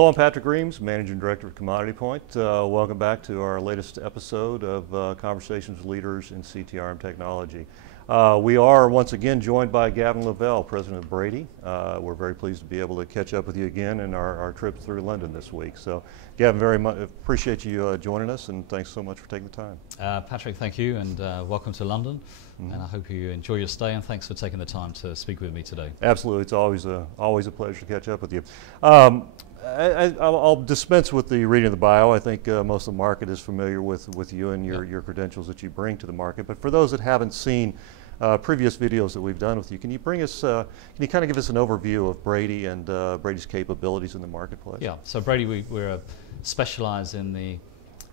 Hello, I'm Patrick Reams, Managing Director of Commodity Point. Welcome back to our latest episode of Conversations with Leaders in CTRM Technology. We are once again joined by Gavin Lavelle, President of Brady. We're very pleased to be able to catch up with you again in our trip through London this week. So, Gavin, very much appreciate you joining us, and thanks so much for taking the time. Patrick, thank you, and welcome to London. And I hope you enjoy your stay, and thanks for taking the time to speak with me today. Absolutely, it's always a pleasure to catch up with you. I'll dispense with the reading of the bio. I think most of the market is familiar with you and your credentials that you bring to the market. But for those that haven't seen previous videos that we've done with you, can you kind of give us an overview of Brady and Brady's capabilities in the marketplace? Yeah, so Brady, we're specialized in the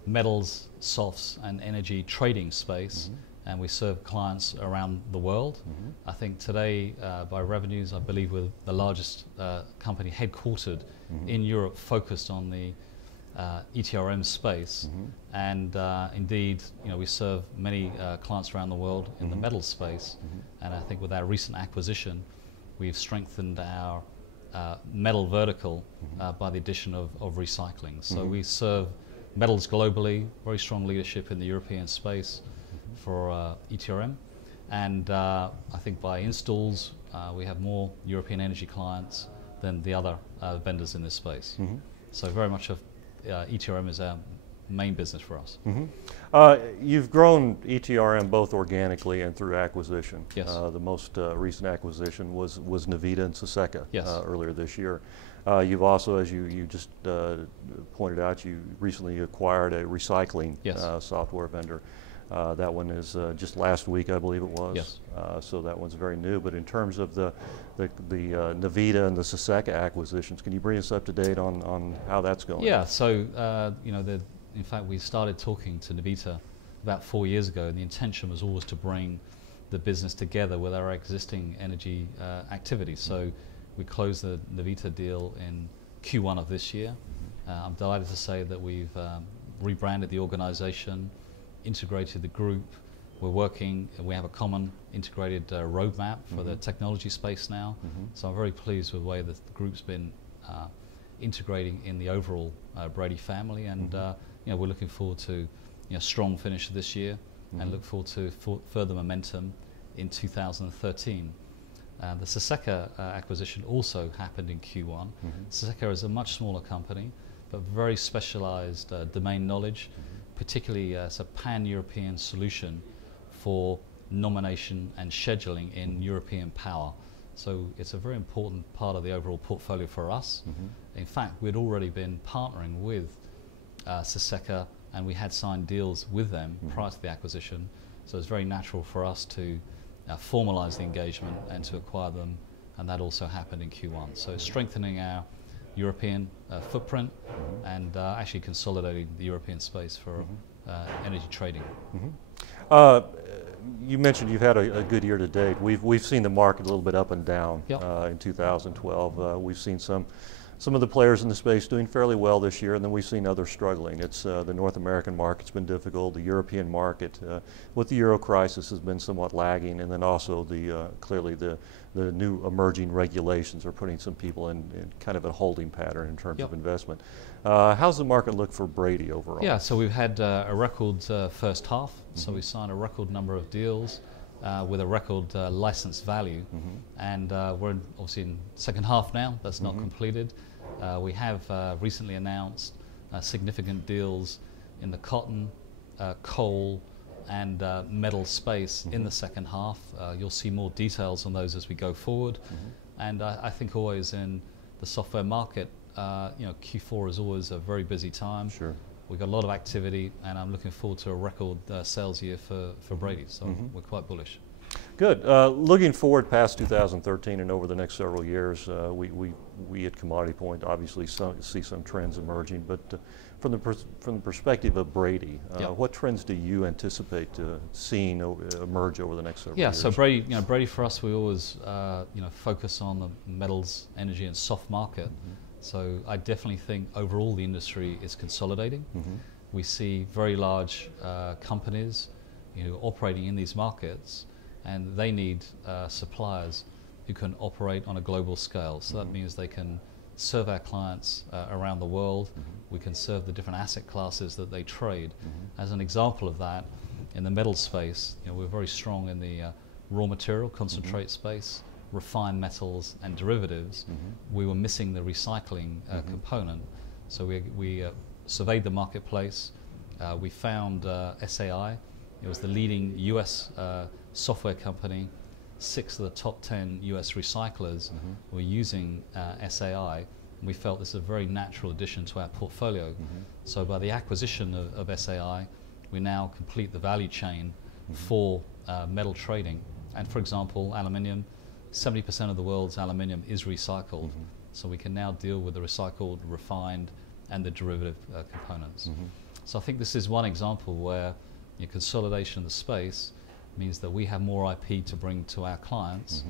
metals, softs, and energy trading space. And we serve clients around the world. I think today, by revenues, I believe we're the largest company headquartered in Europe, focused on the ETRM space. And indeed, we serve many clients around the world in the metals space. And I think with our recent acquisition, we've strengthened our metal vertical by the addition of recycling. So we serve metals globally, very strong leadership in the European space for ETRM, and I think by installs we have more European energy clients than the other vendors in this space. So very much of ETRM is our main business for us. You've grown ETRM both organically and through acquisition. Yes. The most recent acquisition was Navita and Soseka earlier this year. You've also, as you just pointed out, you recently acquired a recycling software vendor. That one is just last week, I believe it was. Yes. So that one's very new. But in terms of the Navita and the Soseka acquisitions, can you bring us up to date on how that's going? Yeah. So in fact, we started talking to Navita about 4 years ago, and the intention was always to bring the business together with our existing energy activities. So we closed the Navita deal in Q1 of this year. I'm delighted to say that we've rebranded the organization, integrated the group. We're working, we have a common integrated roadmap for the technology space now. So I'm very pleased with the way that the group's been integrating in the overall Brady family, and we're looking forward to a strong finish this year and look forward to further momentum in 2013. The Soseka acquisition also happened in Q1. Soseka is a much smaller company, but very specialized domain knowledge, particularly as a pan-European solution for nomination and scheduling in European power. So it's a very important part of the overall portfolio for us. In fact, we'd already been partnering with Soseka, and we had signed deals with them prior to the acquisition. So it's very natural for us to formalize the engagement and to acquire them, and that also happened in Q1. So strengthening our European footprint and actually consolidating the European space for energy trading. You mentioned you've had a good year to date. We've seen the market a little bit up and down in 2012. We've seen some of the players in the space doing fairly well this year, and then we've seen others struggling. It's the North American market's been difficult. The European market, with the Euro crisis, has been somewhat lagging, and then also clearly the new emerging regulations are putting some people in kind of a holding pattern in terms of investment. How's the market look for Brady overall? Yeah, so we've had a record first half. So we signed a record number of deals with a record license value, and we're obviously in second half now. That's not completed. We have recently announced significant deals in the cotton, coal, and metal space in the second half. You'll see more details on those as we go forward. And I think always in the software market, Q4 is always a very busy time. Sure. We've got a lot of activity, and I'm looking forward to a record sales year for Brady, so we're quite bullish. Good. Looking forward past 2013 and over the next several years, we at Commodity Point obviously see some trends emerging, but from the perspective of Brady, what trends do you anticipate seeing emerge over the next several years? Yeah, so Brady for us, we always focus on the metals, energy, and soft market. So I definitely think overall the industry is consolidating. We see very large companies operating in these markets, and they need suppliers who can operate on a global scale. So that means they can serve our clients around the world. We can serve the different asset classes that they trade. As an example of that, in the metal space, we're very strong in the raw material concentrate space, refined metals and derivatives. We were missing the recycling component, so we surveyed the marketplace. We found SAI. It was the leading US software company. 6 of the top 10 US recyclers were using SAI. We felt this is a very natural addition to our portfolio. So by the acquisition of SAI, we now complete the value chain for metal trading. And for example, aluminium, 70% of the world's aluminium is recycled. So we can now deal with the recycled, refined, and the derivative components. So I think this is one example where consolidation of the space means that we have more IP to bring to our clients.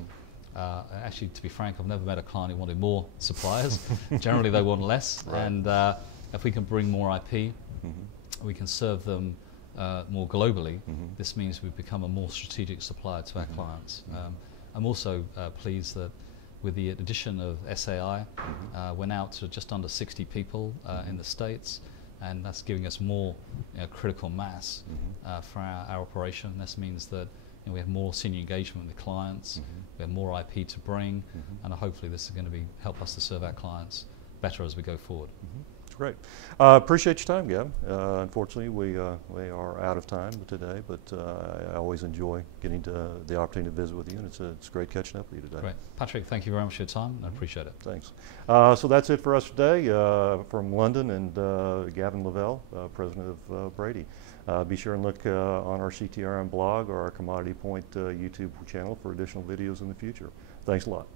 Actually, to be frank, I've never met a client who wanted more suppliers. Generally, they want less. Right. And if we can bring more IP, we can serve them more globally. This means we've become a more strategic supplier to our clients. I'm also pleased that with the addition of SAI, we're now to just under 60 people in the States, and that's giving us more critical mass for our operation. This means that we have more senior engagement with the clients, we have more IP to bring, and hopefully this is going to help us to serve our clients better as we go forward. Great. Appreciate your time, Gavin. Unfortunately, we are out of time today, but I always enjoy getting the opportunity to visit with you, and it's great catching up with you today. Great. Patrick, thank you very much for your time. I appreciate it. Thanks. So that's it for us today from London, and Gavin Lavelle, President of Brady. Be sure and look on our CTRM blog or our Commodity Point YouTube channel for additional videos in the future. Thanks a lot.